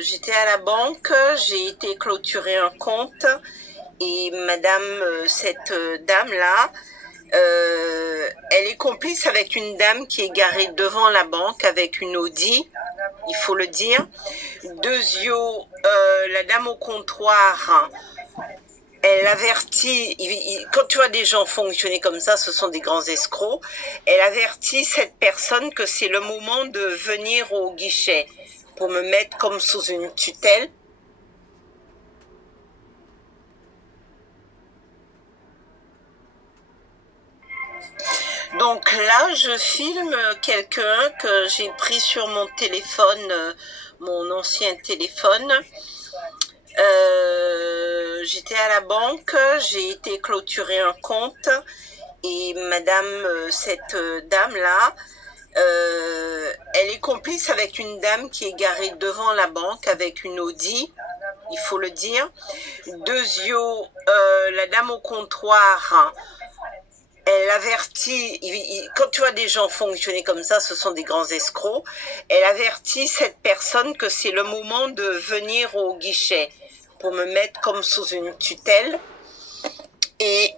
J'étais à la banque, j'ai été clôturer un compte et cette dame-là, elle est complice avec une dame qui est garée devant la banque avec une Audi, il faut le dire. Deuxio, la dame au comptoir, elle avertit, quand tu vois des gens fonctionner comme ça, ce sont des grands escrocs, elle avertit cette personne que c'est le moment de venir au guichet pour me mettre comme sous une tutelle. Donc là, je filme quelqu'un que j'ai pris sur mon téléphone, mon ancien téléphone. J'étais à la banque, j'ai été clôturer un compte et cette dame-là, elle est complice avec une dame qui est garée devant la banque avec une Audi, il faut le dire. Deuxio, la dame au comptoir, elle avertit, quand tu vois des gens fonctionner comme ça, ce sont des grands escrocs, elle avertit cette personne que c'est le moment de venir au guichet pour me mettre comme sous une tutelle. Et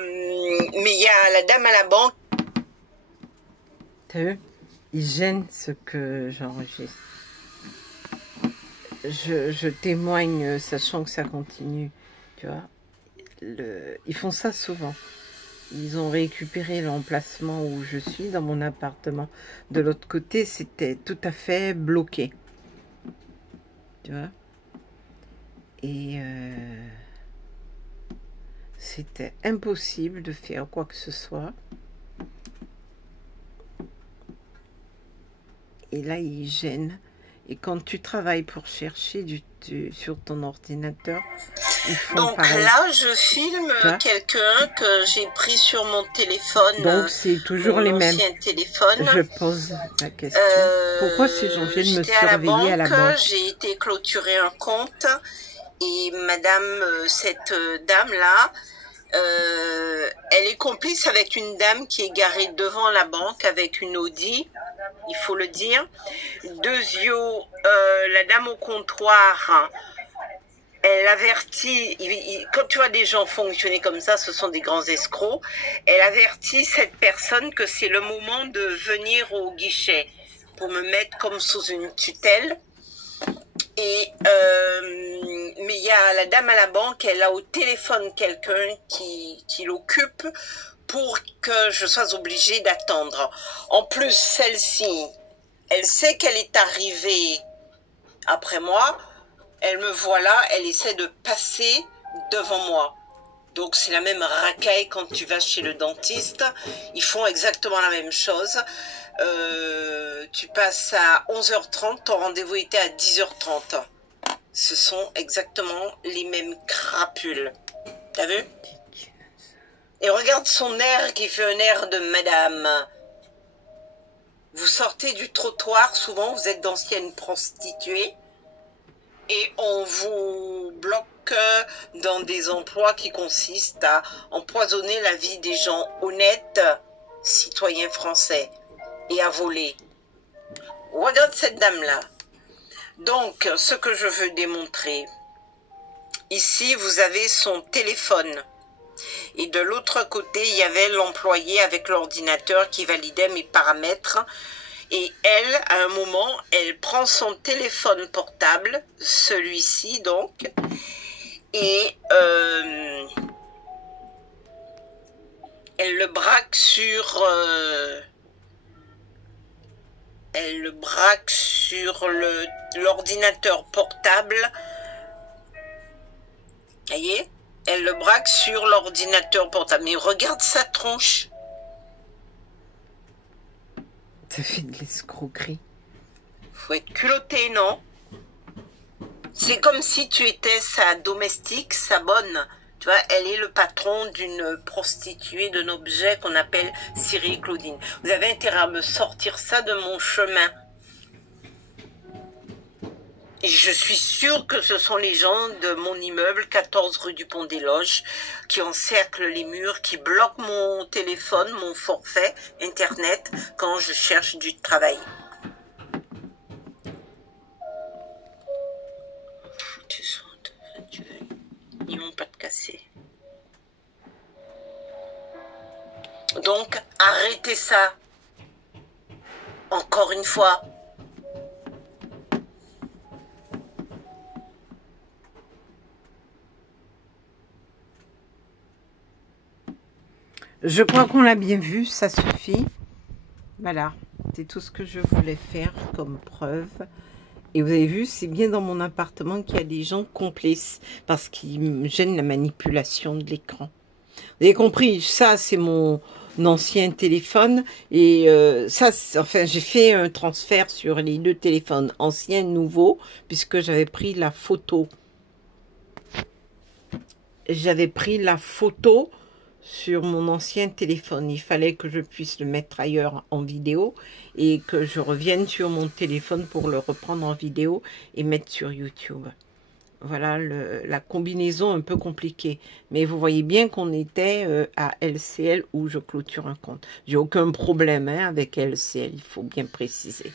mais il y a la dame à la banque. T'as vu? Il gêne ce que j'enregistre. Je témoigne, sachant que ça continue, tu vois. Ils font ça souvent. Ils ont récupéré l'emplacement où je suis, dans mon appartement. De l'autre côté, c'était tout à fait bloqué. Tu vois? Et c'était impossible de faire quoi que ce soit. Et là, ils gênent. Et quand tu travailles pour chercher sur ton ordinateur, ils font donc pareil. Là, je filme quelqu'un que j'ai pris sur mon téléphone. Donc c'est toujours les mêmes. Téléphone. Je pose la question. Pourquoi ces gens viennent me surveiller à la banque? J'ai été clôturer un compte et cette dame-là, elle est complice avec une dame qui est garée devant la banque avec une Audi, il faut le dire. Deuxio, la dame au comptoir, elle avertit, quand tu vois des gens fonctionner comme ça, ce sont des grands escrocs, elle avertit cette personne que c'est le moment de venir au guichet pour me mettre comme sous une tutelle. Et mais il y a la dame à la banque, elle a au téléphone quelqu'un qui l'occupe pour que je sois obligée d'attendre. En plus, celle-ci, elle sait qu'elle est arrivée après moi, elle me voit là, elle essaie de passer devant moi. Donc c'est la même racaille quand tu vas chez le dentiste, ils font exactement la même chose. Tu passes à 11h30, ton rendez-vous était à 10h30. Ce sont exactement les mêmes crapules. T'as vu? Et regarde son air qui fait un air de madame. Vous sortez du trottoir, souvent vous êtes d'anciennes prostituées, et on vous bloque dans des emplois qui consistent à empoisonner la vie des gens honnêtes, citoyens français, et à voler. Regarde cette dame-là. Donc, ce que je veux démontrer, ici, vous avez son téléphone. Et de l'autre côté, il y avait l'employé avec l'ordinateur qui validait mes paramètres. Et elle, à un moment, elle prend son téléphone portable, celui-ci donc, et elle le braque sur... elle le braque sur l'ordinateur portable. Vous voyez? Elle le braque sur l'ordinateur portable. Mais regarde sa tronche. Ça fait de l'escroquerie. Faut être culotté, non? C'est comme si tu étais sa domestique, sa bonne. Tu vois, elle est le patron d'une prostituée, d'un objet qu'on appelle Cyril Claudine. Vous avez intérêt à me sortir ça de mon chemin. Et je suis sûre que ce sont les gens de mon immeuble, 14 rue du Pont des Loges, qui encerclent les murs, qui bloquent mon téléphone, mon forfait Internet, quand je cherche du travail. Donc, arrêtez ça. Encore une fois. Je crois qu'on l'a bien vu, ça suffit. Voilà, c'est tout ce que je voulais faire comme preuve. Et vous avez vu, c'est bien dans mon appartement qu'il y a des gens complices parce qu'ils me gênent la manipulation de l'écran. Vous avez compris, ça c'est mon ancien téléphone et enfin j'ai fait un transfert sur les deux téléphones, ancien, nouveau, puisque j'avais pris la photo. J'avais pris la photo sur mon ancien téléphone. Il fallait que je puisse le mettre ailleurs en vidéo et que je revienne sur mon téléphone pour le reprendre en vidéo et mettre sur YouTube. Voilà la combinaison un peu compliquée. Mais vous voyez bien qu'on était à LCL où je clôture un compte. J'ai aucun problème avec LCL, il faut bien préciser.